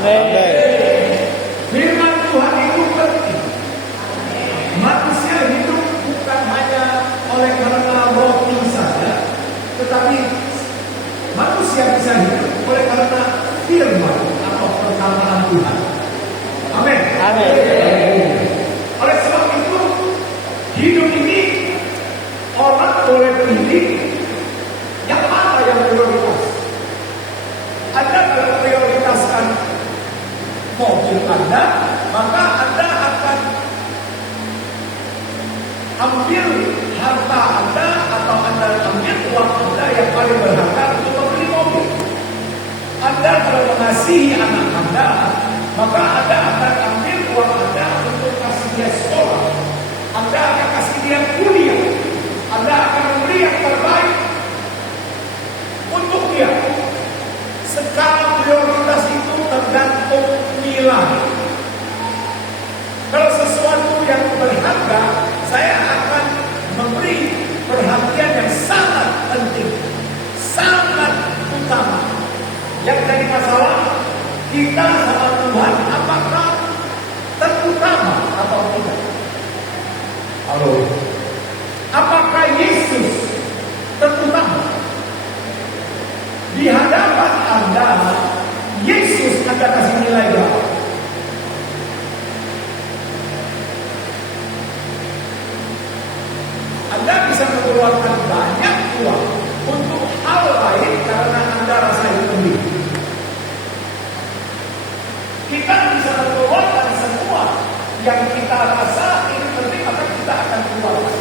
Amin. Firman Tuhan itu penting. Manusia hidup bukan hanya oleh karena roti saja, tetapi manusia bisa hidup oleh karena firman atau perkataan Tuhan. Amin. Amin. Oleh sebab itu, hidup ini orang boleh pilih yang mana yang prioritas. Anda kalau prioritaskan mobil Anda, maka Anda akan ambil harta Anda atau Anda ambil uang Anda yang paling berharga untuk membeli mobil. Anda kalau mengasihi anak Anda, maka Anda akan ambil uang Anda untuk kasih dia sekolah. Anda akan kasih dia kuliah. Anda akan memberi yang terbaik untuk dia. Skala prioritas itu tergantung nilai. Kalau sesuatu yang berharga, saya akan memberi perhatian yang sangat penting, sangat utama. Yang jadi masalah, kita sama Tuhan apakah terutama atau tidak? Halo. Apakah Yesus terutama? Di hadapan Anda, Yesus Anda kasih nilai berapa? Anda bisa mengeluarkan banyak uang untuk hal lain karena Anda rasa itu penting. Kita bisa mengeluarkan semua yang kita rasa ini penting, maka kita akan keluarkan.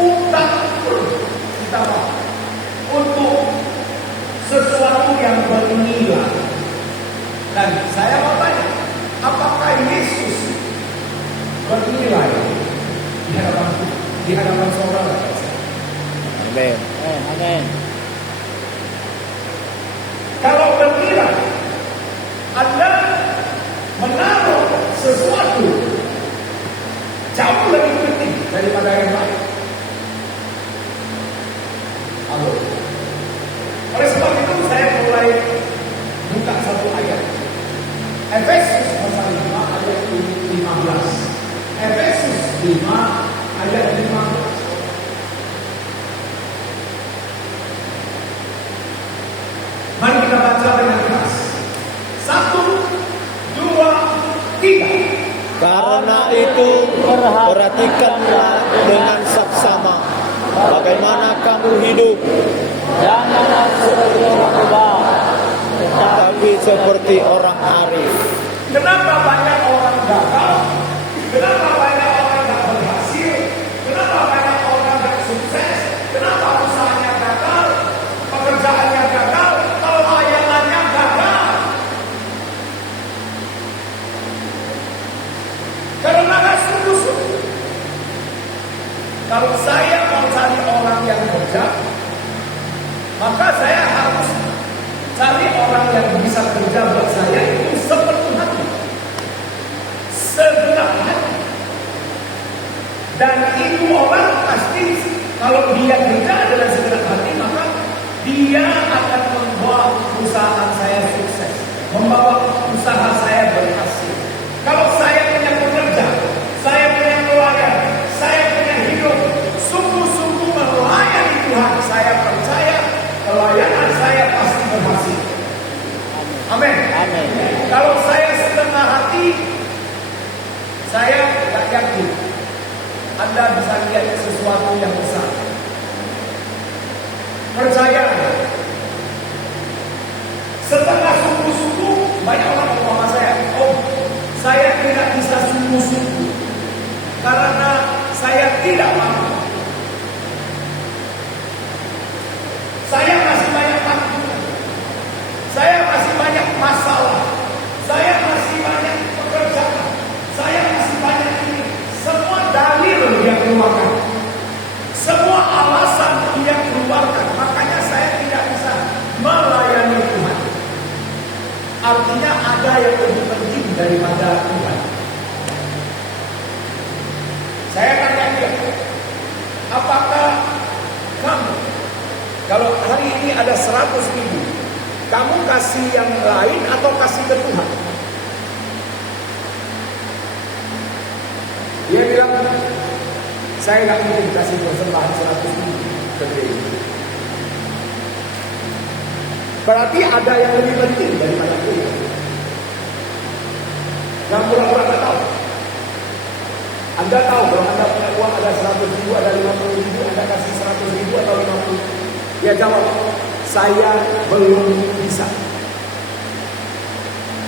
Utang pun kita mau untuk sesuatu yang bernilai. Dan saya mau tanya, apakah Yesus bernilai di hadapan saudara? Amin. Amin. Kalau bernilai, Anda menaruh sesuatu jauh lebih penting daripada yang lain. Halo. Oleh sebab itu saya mulai buka satu ayat. Efesus pasal 5 ayat 15. Efesus 5 ayat 15. Mari kita baca dengan keras. 1, 2, 3. Karena itu perhatikanlah dengan saksama bagaimana kamu hidup. Janganlah seperti orang rebah, tetapi seperti orang arif. Kenapa banyak orang gagal? Kenapa banyak orang gak berhasil? Kenapa banyak orang gak sukses? Kenapa usahanya gagal? Pekerjaannya gagal? Pelayanannya gagal? Karena gak sungguh-sungguh. Kalau saya mau cari orang yang bijak, maka saya harus cari orang yang bisa kerja buat saya itu sepenuh hati, segenap hati. Dan itu orang pasti kalau dia kerja dengan segenap hati, maka dia akan membawa usaha saya sukses, membawa usaha saya berhasil. Kalau saya punya pekerja, saya punya keluarga, saya punya hidup, sungguh-sungguh melayani Tuhan, saya percaya pelayanan saya pasti berhasil. Amin. Amin. Kalau saya setengah hati, saya tidak yakin Anda bisa lihat sesuatu yang besar. Percaya. Setengah sungguh-sungguh, banyak orang ngomong saya, oh, saya tidak bisa sungguh-sungguh karena saya tidak mampu. Saya masih banyak tanggungan. Saya masih banyak masalah. Saya masih banyak pekerjaan. Saya masih banyak ini. Semua dalil dia keluarkan. Semua alasan dia keluarkan. Makanya saya tidak bisa melayani Tuhan. Artinya ada yang lebih penting daripada Tuhan. Saya tanya dia, Dia bilang, saya nggak mungkin kasih persembahan 100 ribu ke dia. Berarti ada yang lebih penting daripada itu. Yang pura-pura nggak tahu. Anda tahu kalau Anda punya uang ada 100 ribu, ada 50 ribu, Anda kasih 100 ribu atau 50. Dia jawab, saya belum bisa.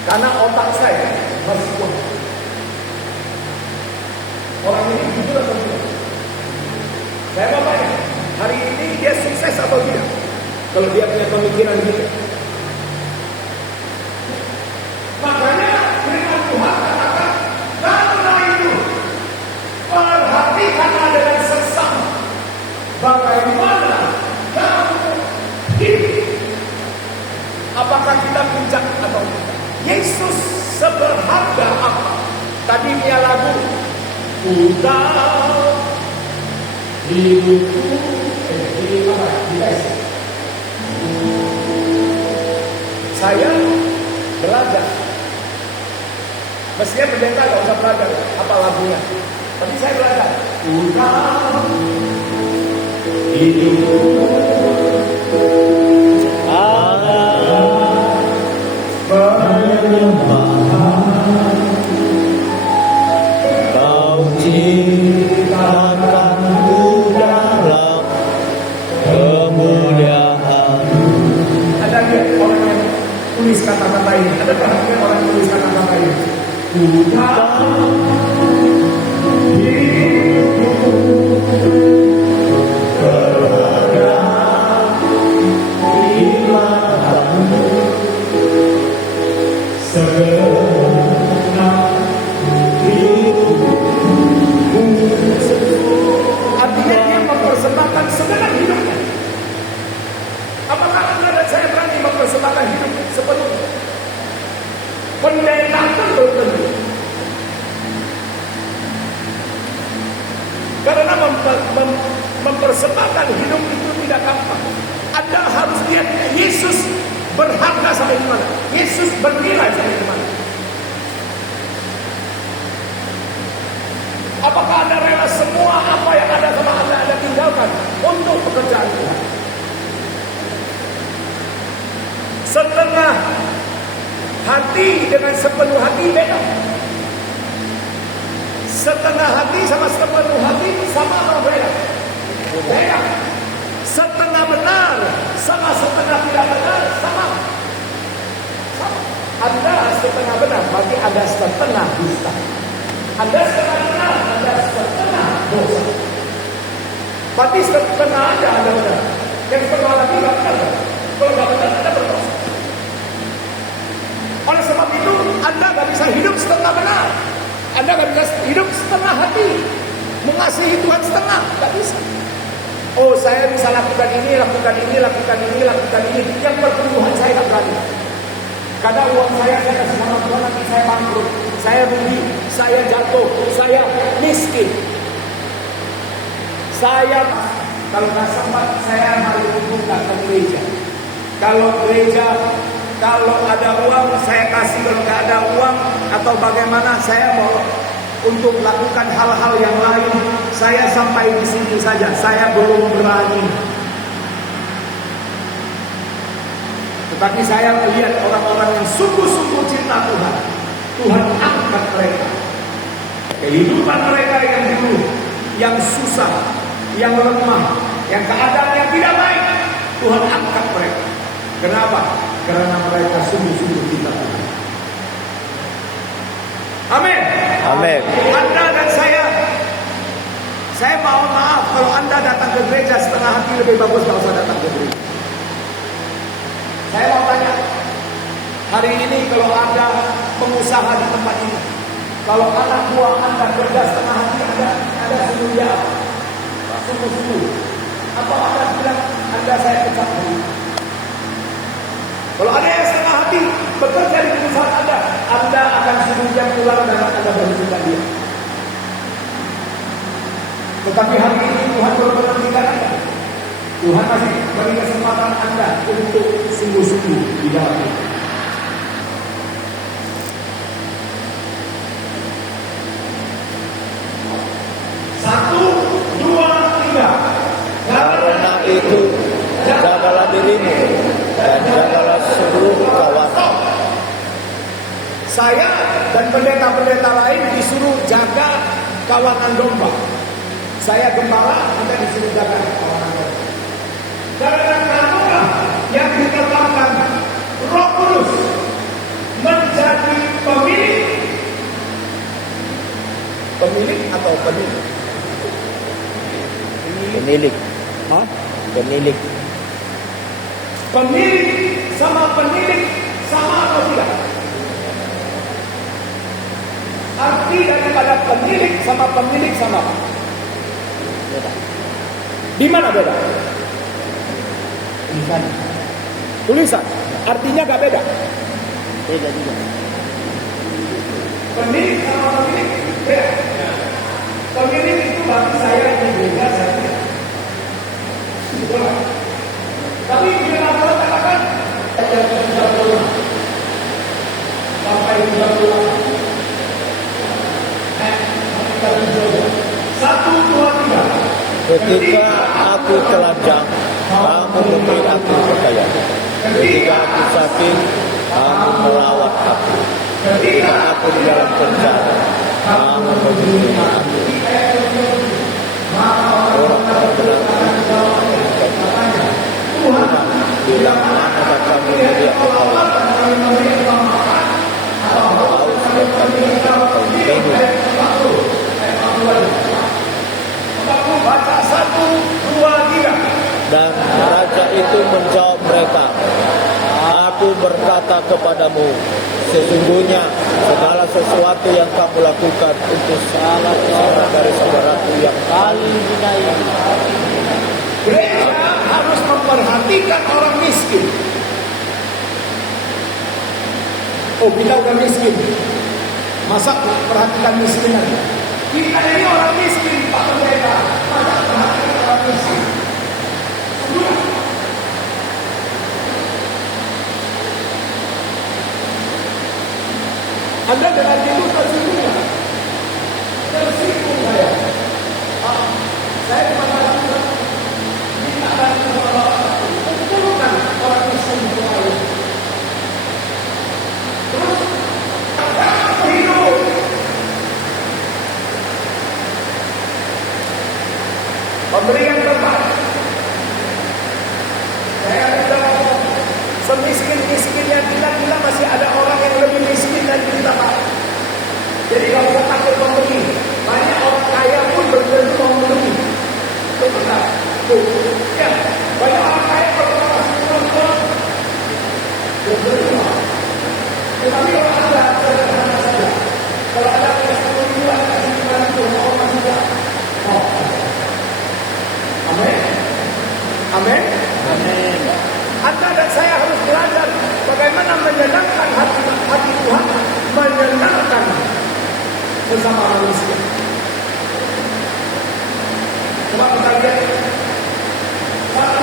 Karena otak saya masih kuat. Orang ini jujur atau tidak? Saya mau tanya, hari ini dia sukses atau tidak? Kalau dia punya pemikiran gitu. Makanya firman Tuhan katakan, karena itu perhatikanlah dengan seksama bagaimana kamu hidup. Apakah kita puncak atau tidak? Yesus seberharga apa? Tadi dia lagu, Udah hidupku saya belajar. Mestinya pendeta gak usah belajar apa lagunya, tapi saya belajar. Udah hidupku Kau ciptakanku dalam kemuliaan. Ada dia orang yang tulis kata-kata ini. Ada perhatian orang yang tulis kata-kata ini. Udah artinya dia mempersembahkan segenap hidupnya. Apakah Anda dan saya berani mempersembahkan hidup sepenuhnya? Pendeta pun belum tentu. Karena mempersembahkan hidup itu tidak gampang. Anda harus lihat Yesus berharga sampai di mana, Yesus bernilai sampai di mana. Apakah Anda rela semua apa yang ada sama Anda tinggalkan untuk pekerjaan Tuhan? Setengah hati dengan sepenuh hati beda. Setengah hati sama sepenuh hati sama atau beda? Beda. Setengah benar sama setengah tidak benar sama. Anda setengah benar, berarti Anda setengah dusta. Anda setengah benar, Anda setengah dosa. Berarti setengah Anda benar. Yang setengah lagi tidak benar. Kalau tidak benar, Anda berdosa. Oleh sebab itu, Anda tidak bisa hidup setengah benar. Anda tidak bisa hidup setengah hati. Mengasihi Tuhan setengah, tidak bisa. Oh, saya bisa lakukan ini, lakukan ini, lakukan ini, lakukan ini. Yang pertumbuhan saya tidak berani. Karena uang saya kasih sama Tuhan, nanti saya bangkrut, saya rugi, saya jatuh, saya miskin. Saya, kalau nggak sempat, saya harus buka ke gereja. Kalau gereja, kalau ada uang, saya kasih. Kalau nggak ada uang, atau bagaimana, saya mau untuk melakukan hal-hal yang lain. Saya sampai di sini saja, saya belum berani. Tetapi saya melihat orang-orang yang sungguh-sungguh cinta Tuhan. Tuhan angkat mereka. Kehidupan mereka yang dulu, yang susah, yang lemah, yang keadaan yang tidak baik, Tuhan angkat mereka. Kenapa? Karena mereka sungguh-sungguh cinta Tuhan. Amin. Amin. Anda dan saya mohon maaf kalau Anda datang ke gereja setengah hati, lebih bagus kalau usah datang ke gereja. Saya mau tanya, hari ini kalau ada pengusaha di tempat ini, kalau anak buah Anda kerja setengah hati, Anda suruh dia apa? Sungguh-sungguh. Atau Anda bilang, Anda saya pecat dulu. Kalau ada yang setengah hati bekerja di perusahaan Anda akan suruh dia pulang dan Anda berhentikan dia. Tetapi hari ini Tuhan berperhentikan Anda. Tuhan masih beri kesempatan Anda untuk sungguh-sungguh di dalam itu. Saya dan pendeta-pendeta lain disuruh jaga kawanan domba. Saya gembala, kita disuruh jaga kawanan domba. Karena kamulah yang ditetapkan Roh Kudus menjadi pemilik atau penilik? Penilik. Hah? Penilik. Pemilik sama penilik sama atau tidak? Arti daripada penilik sama pemilik sama apa? Beda. Di mana beda? Tulisan. Tulisan. Artinya gak beda. Beda juga. Pemilik sama pemilik beda. Pemilik itu bagi saya ini beda saja. Betul. Tapi bila Allah katakan sampai 30 1, 2, 3. Ketika aku telanjang, kamu memberi aku pakaian. Ketika aku sakit, kamu melawat aku. Ketika aku di dalam penjara, kamu mengunjungi aku. Orang benar Tuhan, bila mana kamu melihat kepala, kamu haus dan kami akan minum. Baca 1, 2, 3. Dan raja itu menjawab mereka, aku berkata kepadamu, sesungguhnya segala sesuatu yang kamu lakukan untuk salah seorang dari saudaraku yang paling hina ini. Gereja harus memperhatikan orang miskin. Oh, kita udah miskin. Masa perhatikan miskin lagi? Kita ini orang miskin, Pak Pendeta. Masa perhatikan orang miskin? Sudah. Anda dengan itu tersinggung nggak? Tersinggung saya. Saya mengatakan minta bantu kumpulkan orang miskin itu ayo. Terus hidup. Pemberian terbaik. Saya sudah ngomong, semiskin-miskinnya kita masih ada orang yang lebih miskin dari kita, Pak. Jadi kalau kita takut memberi, banyak orang kaya pun bertentu mau memberi. Itu benar. Ya, banyak orang kaya kalau kita kasih uang bertentu mau. Tetapi kalau ada sederhana saja, kalau ada yang 10 ribuan kasih 5 ribu, mau masih tidak. Oh. Amin. Amin. Amin. Anda dan saya harus belajar bagaimana menyenangkan hati Tuhan, menyenangkan sesama manusia. Coba kita lihat 1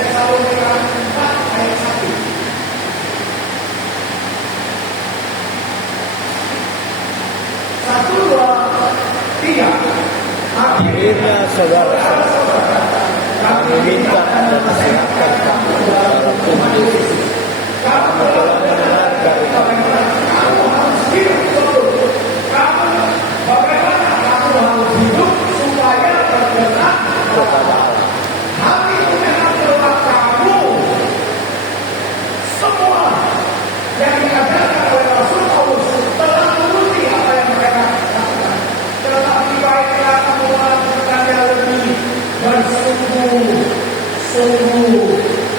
Tesalonika 4 ayat 1. 1, 2, 3. Akhirnya saudara-saudara, kami minta Anda persiapkan para pembeli. Kamu telah mendengar dari kami. Kamu harus hidup betul. Bagaimana kamu harus hidup supaya berkenan kepada Allah. Hal itu memang telah kamu semua yang diajarkan oleh Rasul Paulus telah menuruti apa yang mereka lakukan. Tetapi baiklah kamu melakukannya lebih bersungguh-sungguh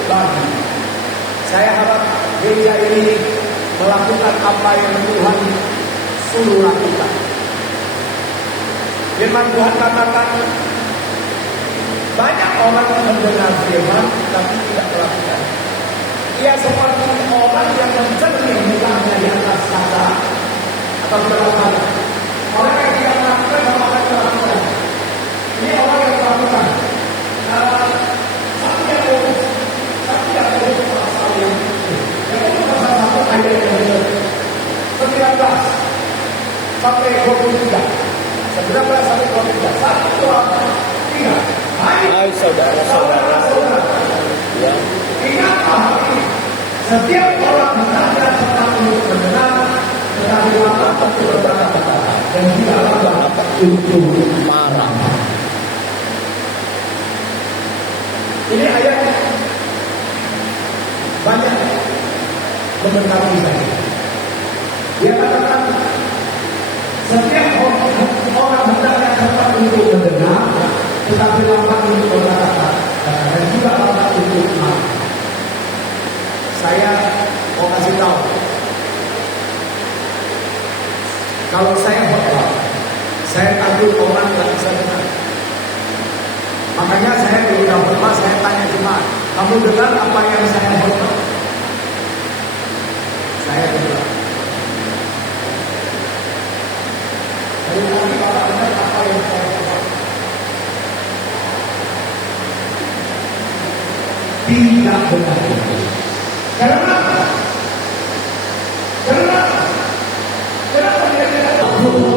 lagi. Saya harap gereja ini melakukan apa yang Tuhan suruh lakukan. Firman Tuhan katakan, banyak orang mendengar firman tapi tidak melakukan. Ia seperti orang yang mencermin mukanya di atas kaca atau berapa. Orang yang tidak melakukan sama akan melakukan. Ini orang yang melakukan. Satu yang urus pasal yang itu pasal 1 ayat yang 19 sampai 23. 19 sampai 23. 1, 2, 3. Hai saudara-saudara yang ingatlah hal ini. Setiap orang hendaknya tetap untuk mendengar, tetapi lambat untuk berkata-kata, dan tidak lambat untuk marah. Ini ayat banyak mendekati saya. Dia katakan setiap orang hendaknya cepat untuk mendengar, tetapi lambat untuk berkata-kata, dan juga lambat untuk marah. Saya mau kasih tahu, kalau saya khotbah, saya takut orang nggak bisa dengar. Makanya saya di khotbah saya tanya jemaat, kamu dengar apa yang saya khotbah? Saya dengar. Dari tadi bapak dengar apa yang saya khotbah? Tidak benar. Karena kenapa dia tidak tahu?